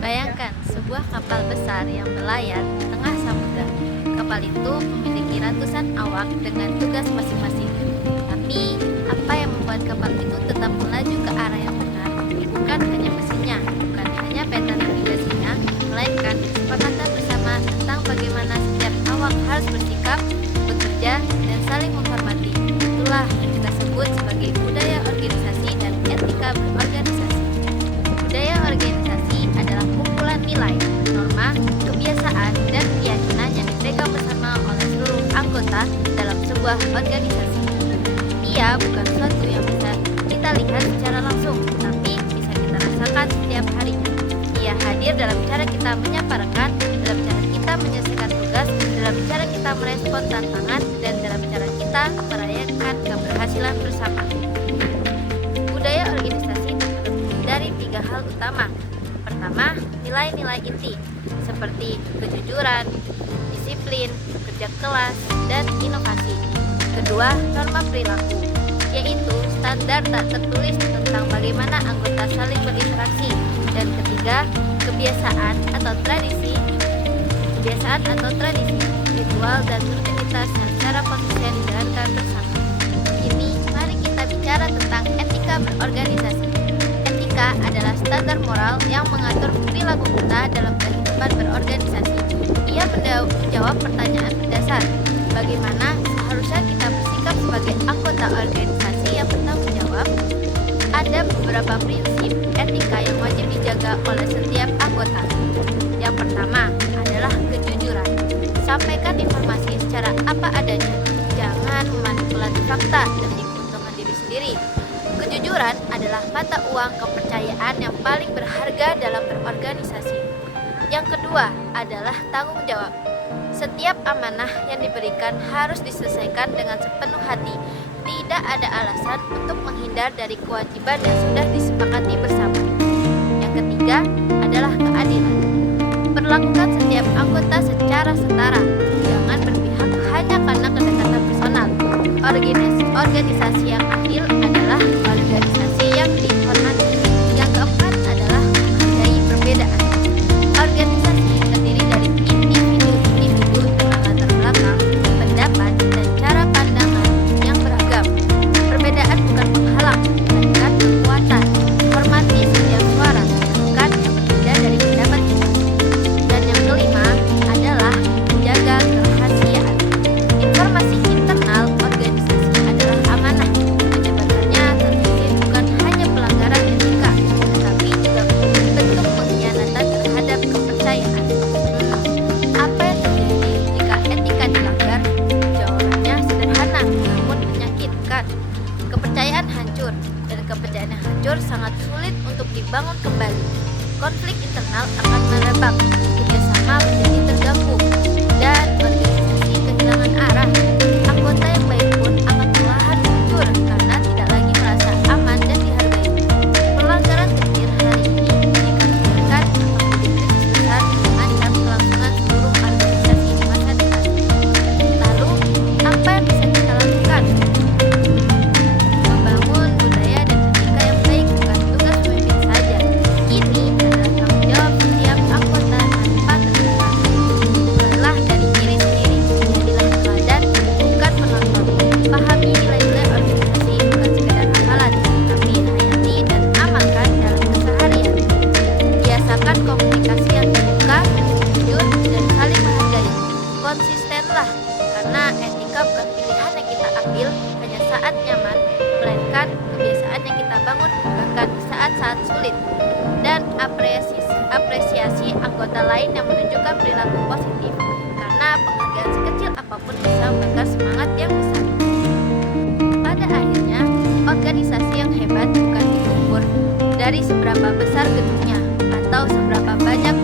Bayangkan sebuah kapal besar yang berlayar di tengah samudra. Kapal itu memiliki ratusan awak dengan tugas masing-masing. Tapi, apa yang membuat kapal itu tetap melaju ke arah yang benar? Bukan hanya mesinnya, bukan hanya peta navigasinya, melainkan kesepakatan bersama tentang bagaimana setiap awak harus bersikap, bekerja, dan saling menghormati. Itulah yang kita sebut sebagai budaya organisasi dan etika berorganisasi. Budaya organisasi adalah kumpulan nilai, norma, kebiasaan, dan keyakinan yang dipegang bersama oleh seluruh anggota dalam sebuah organisasi. Ia bukan sesuatu yang bisa kita lihat secara langsung, tapi bisa kita rasakan setiap harinya. Ia hadir dalam cara kita menyapa rekan, dalam cara kita menyelesaikan tugas, dalam cara kita merespon tantangan, dan dalam cara kita merayakan keberhasilan bersama. Budaya organisasi terdiri dari 3 hal utama. Pertama, nilai-nilai inti seperti kejujuran, disiplin, kerja kelas, dan inovasi. Kedua, norma perilaku, yaitu standar tak tertulis tentang bagaimana anggota saling berinteraksi. Dan ketiga, kebiasaan atau tradisi, ritual dan rutinitas yang secara konsisten dijalankan bersama. Kini, mari kita bicara tentang etika berorganisasi. Etika adalah standar moral yang mengatur perilaku kita dalam kehidupan berorganisasi. Ia menjawab pertanyaan mendasar, bagaimana seharusnya kita bersikap sebagai anggota organisasi yang bertanggung jawab. Ada beberapa prinsip etika yang wajib dijaga oleh setiap anggota. Yang pertama adalah kejujuran. Sampaikan informasi secara apa adanya. Jangan memanipulasi fakta demi keuntungan diri sendiri. Kejujuran adalah mata uang kepercayaan yang paling berharga dalam berorganisasi. Yang kedua adalah tanggung jawab. Setiap amanah yang diberikan harus diselesaikan dengan sepenuh hati. Tidak ada alasan untuk menghindar dari kewajiban yang sudah disepakati bersama. Yang ketiga adalah keadilan. Perlakukan setiap anggota secara setara. Jangan berpihak hanya karena kedekatan personal. Organisasi yang adil adalah organisasi yang dihormati. Yang keempat adalah menghargai perbedaan. Organisasi terdiri dari individu dengan latar belakang, pendapat, dan cara pandangan yang beragam. Perbedaan bukan penghalang, melainkan kekuatan. Hormati setiap suara, bukan yang berbeda dari pendapat kita. Dan yang kelima adalah menjaga kerahasiaan. Informasi internal organisasi adalah amanah. Menyebarkannya terjadi bukan hanya pelanggaran etika, tetapi juga bentuk pengkhianatan terhadap kepercayaan. Apa yang terjadi jika etika dilanggar? Jawabannya sederhana namun menyakitkan. Kepercayaan hancur, dan kepercayaan yang hancur sangat sulit untuk dibangun kembali. Konflik internal akan merebak, kerjasama menjadi terganggu, dan organisasi kehilangan arah. Anggota yang baik pun akan perlahan hancur karena tidak lagi merasa aman dan dihargai. Pelanggaran kecil hari ini jika dibiarkan akan menjadi krisis besar mengancam kelangsungan seluruh organisasi di masa depan. Lalu, apa yang bisa kita lakukan? Membangun budaya dan etika yang baik bukan tugas pemimpin saja. Ini adalah tanggung jawab setiap anggota tanpa terpisah. Mulailah dari diri sendiri, jadilah teladan, bukan penonton. Pahami nilai-nilai organisasi bukan sekedar hafalan, tapi hayati dan amalkan dalam keseharian. Biasakan komunikasi yang terbuka, jujur, dan saling menghargai. Konsistenlah, karena etika bukan pilihan yang kita ambil hanya saat nyaman, melainkan kebiasaan yang kita bangun bahkan di saat-saat sulit. Dan apresiasi anggota lain yang menunjukkan perilaku positif, karena penghargaan sekecil apapun bisa membakar semangat yang besar. Pada akhirnya, organisasi yang hebat bukan diukur dari seberapa besar gedungnya atau seberapa banyak